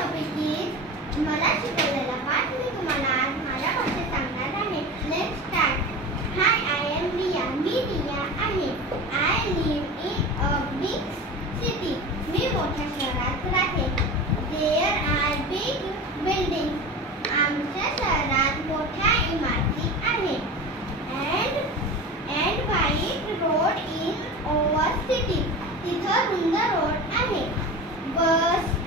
Topic is मला शिकवलेला पाठ मी तुम्हाला आज माझ्या भाषेत सांगणार आहे. Let's start. Hi, I am Riya. मी रिया आहे. I live in a big city. मी मोठ्या शहरात राहते. There are big buildings. आमच्या शहरात मोठ्या इमारती आहेत. And wide road in over city. तिथं रुंद रोड आहे. Bus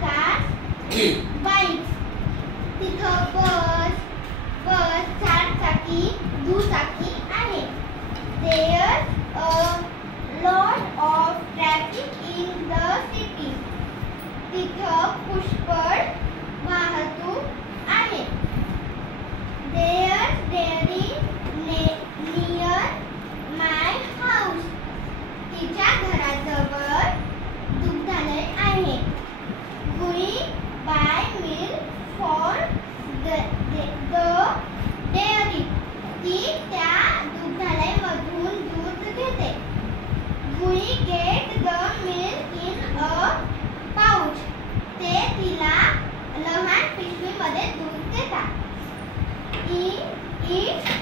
car bikes. तिथं बस चारचाकी दुचाकी आहे. There's a lot of traffic in the city. तिथं पुष्कळ वाहतूक आहे. There's dairy near my house. तिच्या घराजवळ दुग्धालय आहे. We buy milk for the dairy. ती त्या दुग्धालयामधून दूध घेते. We get the milk in a pouch. ते तिला लहान पिशवीमध्ये दूध देतात. It